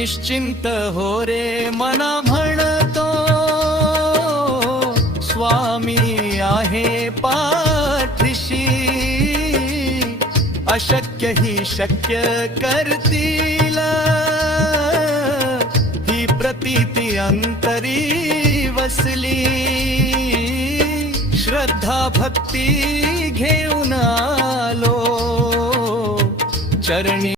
निश्चिंत हो रे मना म्हणतो, स्वामी आहे पाठीशी, अशक्य ही शक्य करतील, ही प्रतीती अंतरी वसली, श्रद्धा भक्ती घेऊन आलो चरणी।